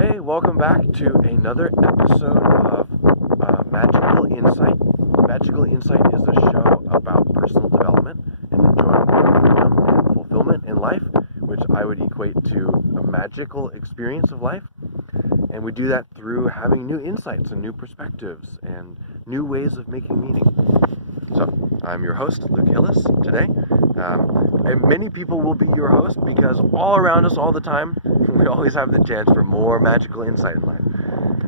Hey, welcome back to another episode of Magical Insight. Magical Insight is a show about personal development and enjoying freedom and fulfillment in life, which I would equate to a magical experience of life. And we do that through having new insights and new perspectives and new ways of making meaning. So, I'm your host, Luke Hillis, today. And many people will be your host because all around us all the time, we always have the chance for more magical insight in life.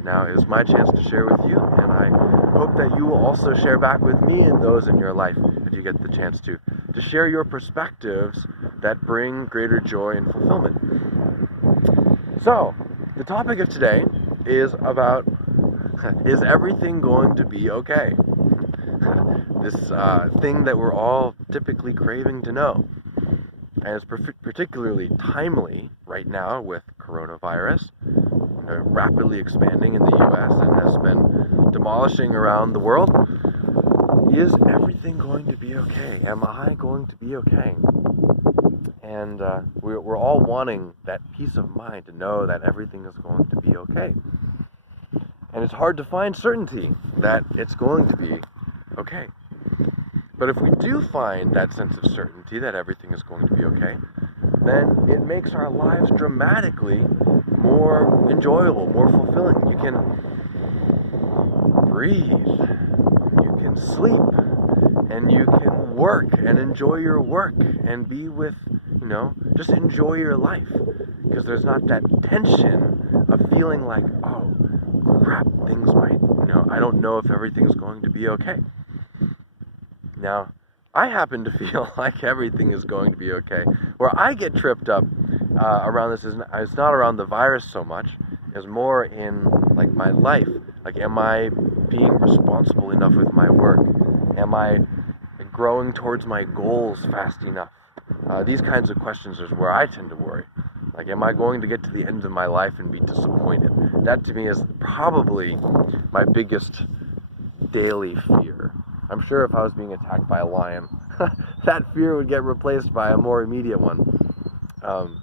Now is my chance to share with you, and I hope that you will also share back with me and those in your life if you get the chance to share your perspectives that bring greater joy and fulfillment. So, the topic of today is about, is everything going to be okay? This thing that we're all typically craving to know. And it's particularly timely right now with coronavirus, rapidly expanding in the U.S. and has been demolishing around the world. Is everything going to be okay? Am I going to be okay? And we're all wanting that peace of mind to know that everything is going to be okay. And it's hard to find certainty that it's going to be okay. But if we do find that sense of certainty that everything is going to be okay, then it makes our lives dramatically more enjoyable, more fulfilling. You can breathe, you can sleep, and you can work and enjoy your work and be with, just enjoy your life. Because there's not that tension of feeling like, oh, crap, things might, I don't know if everything's going to be okay. Now, I happen to feel like everything is going to be okay. Where I get tripped up around this is it's not around the virus so much, is more in like my life. Like, am I being responsible enough with my work? Am I growing towards my goals fast enough? These kinds of questions is where I tend to worry. Like, am I going to get to the end of my life and be disappointed? That to me is probably my biggest daily fear. I'm sure if I was being attacked by a lion, that fear would get replaced by a more immediate one.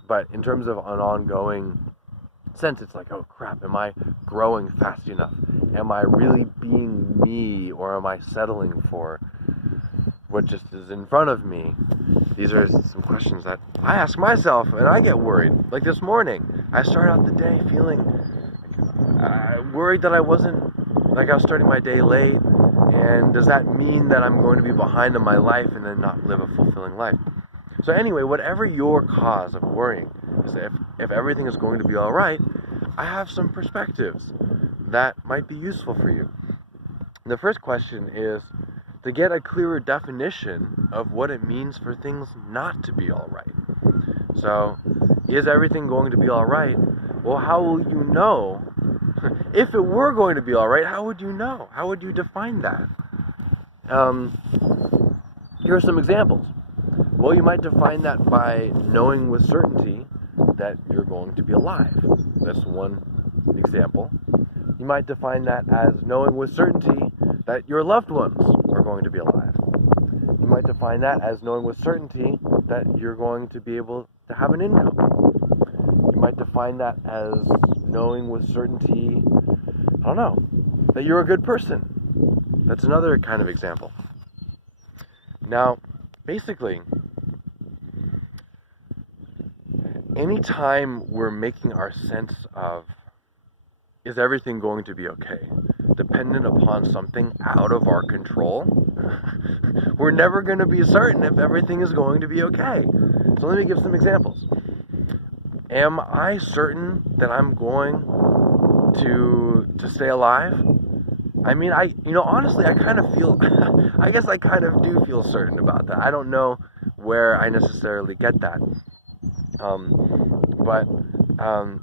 But in terms of an ongoing sense, it's like, oh crap, am I growing fast enough? Am I really being me, or am I settling for what just is in front of me? These are some questions that I ask myself, and I get worried. Like this morning, I started out the day feeling worried that I was starting my day late. And does that mean that I'm going to be behind in my life and then not live a fulfilling life? So anyway, whatever your cause of worrying is, if everything is going to be all right, I have some perspectives that might be useful for you. The first question is to get a clearer definition of what it means for things not to be all right. So, is everything going to be all right? Well, how will you know? If it were going to be all right, how would you know? How would you define that? Here are some examples. Well, you might define that by knowing with certainty that you're going to be alive. That's one example. You might define that as knowing with certainty that your loved ones are going to be alive. You might define that as knowing with certainty that you're going to be able to have an income. You might define that as knowing with certainty, that you're a good person. That's another kind of example. Now, basically, anytime we're making our sense of, is everything going to be okay, dependent upon something out of our control, we're never going to be certain if everything is going to be okay. So let me give some examples. Am I certain that I'm going to stay alive? I mean, honestly, I kind of feel, I guess I kind of do feel certain about that. I don't know where I necessarily get that.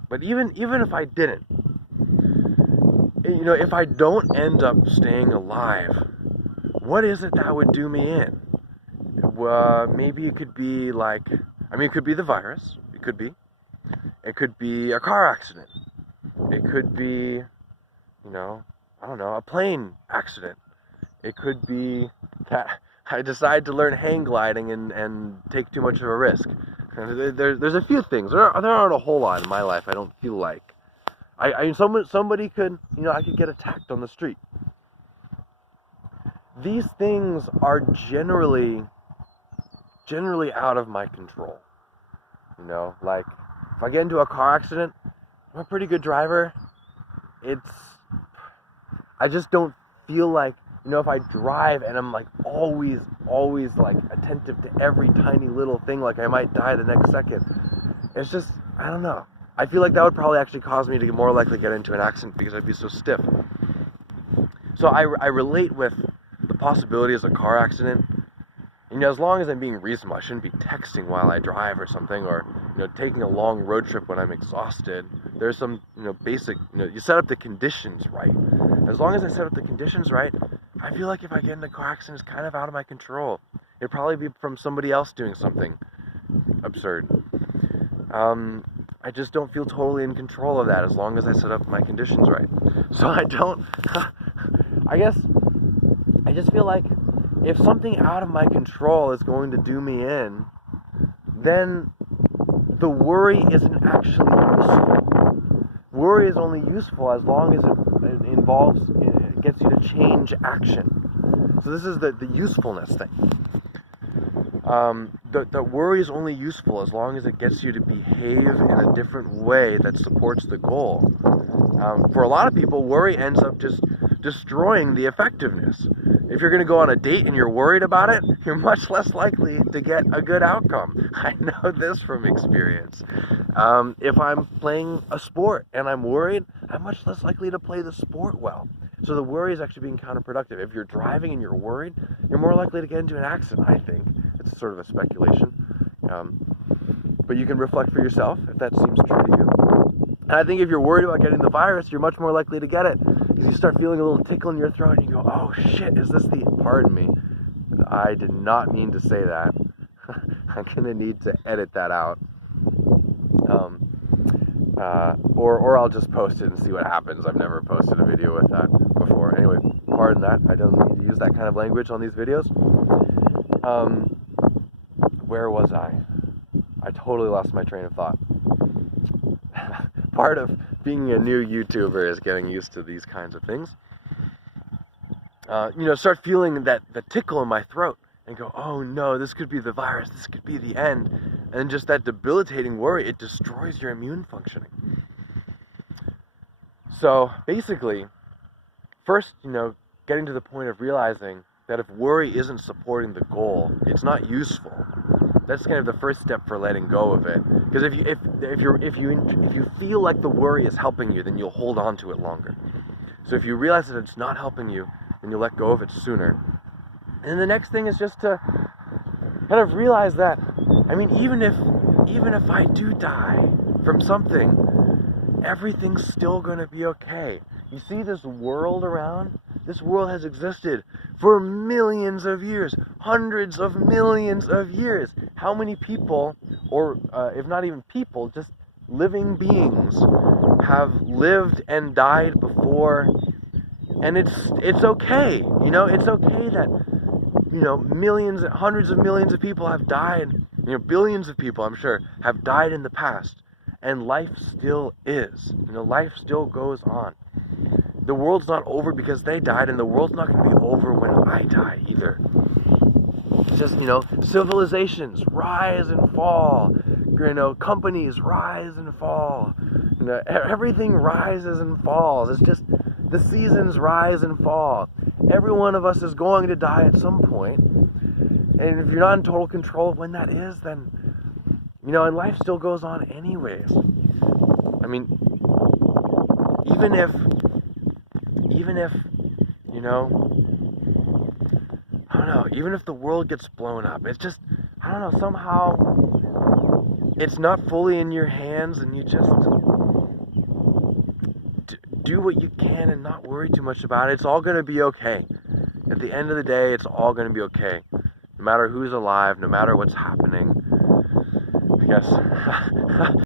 But even if I didn't, if I don't end up staying alive, what is it that would do me in? Maybe it could be it could be the virus. It could be. It could be a car accident. It could be, a plane accident. It could be that I decide to learn hang gliding and take too much of a risk. There's a few things. There aren't a whole lot in my life, I don't feel like, Somebody could, I could get attacked on the street. These things are generally out of my control. Like if I get into a car accident, I'm a pretty good driver. I just don't feel like, if I drive and I'm like always like attentive to every tiny little thing, like I might die the next second. It's just, I don't know. I feel like that would probably actually cause me to more likely get into an accident because I'd be so stiff. So I relate with the possibilities of a car accident. As long as I'm being reasonable, I shouldn't be texting while I drive or something, or, taking a long road trip when I'm exhausted. There's some, basic, you set up the conditions right. As long as I set up the conditions right, I feel like if I get in a car accident, it's kind of out of my control. It'd probably be from somebody else doing something absurd. I just don't feel totally in control of that as long as I set up my conditions right. So I just feel like if something out of my control is going to do me in, then the worry isn't actually useful. Worry is only useful as long as it gets you to change action. So this is the usefulness thing. The worry is only useful as long as it gets you to behave in a different way that supports the goal. For a lot of people, worry ends up just destroying the effectiveness. If you're going to go on a date and you're worried about it, you're much less likely to get a good outcome. I know this from experience. If I'm playing a sport and I'm worried, I'm much less likely to play the sport well. So the worry is actually being counterproductive. If you're driving and you're worried, you're more likely to get into an accident, I think. It's sort of a speculation. But you can reflect for yourself if that seems true to you. And I think if you're worried about getting the virus, you're much more likely to get it. Because you start feeling a little tickle in your throat and you go, oh shit, is this the... Pardon me. I did not mean to say that. I'm going to need to edit that out. Or I'll just post it and see what happens. I've never posted a video with that before. Anyway, pardon that. I don't need to use that kind of language on these videos. Where was I? I totally lost my train of thought. Part of being a new YouTuber is getting used to these kinds of things. Start feeling the tickle in my throat and go, oh no, this could be the virus, this could be the end. And just that debilitating worry, it destroys your immune functioning. So basically, first, getting to the point of realizing that if worry isn't supporting the goal, it's not useful. That's kind of the first step for letting go of it. Because if you feel like the worry is helping you, then you'll hold on to it longer. So if you realize that it's not helping you, then you'll let go of it sooner. And the next thing is just to kind of realize that, even if I do die from something, everything's still going to be okay. You see this world around? This world has existed for millions of years, hundreds of millions of years. How many people, or if not even people, just living beings have lived and died before? And it's okay. It's okay that, millions, hundreds of millions of people have died. Billions of people, I'm sure, have died in the past. And life still is. Life still goes on. The world's not over because they died, and the world's not going to be over when I die either. It's just, civilizations rise and fall. Companies rise and fall. Everything rises and falls. It's just the seasons rise and fall. Every one of us is going to die at some point. And if you're not in total control of when that is, then, and life still goes on anyways. Even if, even if the world gets blown up, it's just, somehow it's not fully in your hands, and you just do what you can and not worry too much about it. It's all going to be okay. At the end of the day, it's all going to be okay. No matter who's alive, no matter what's happening, I guess.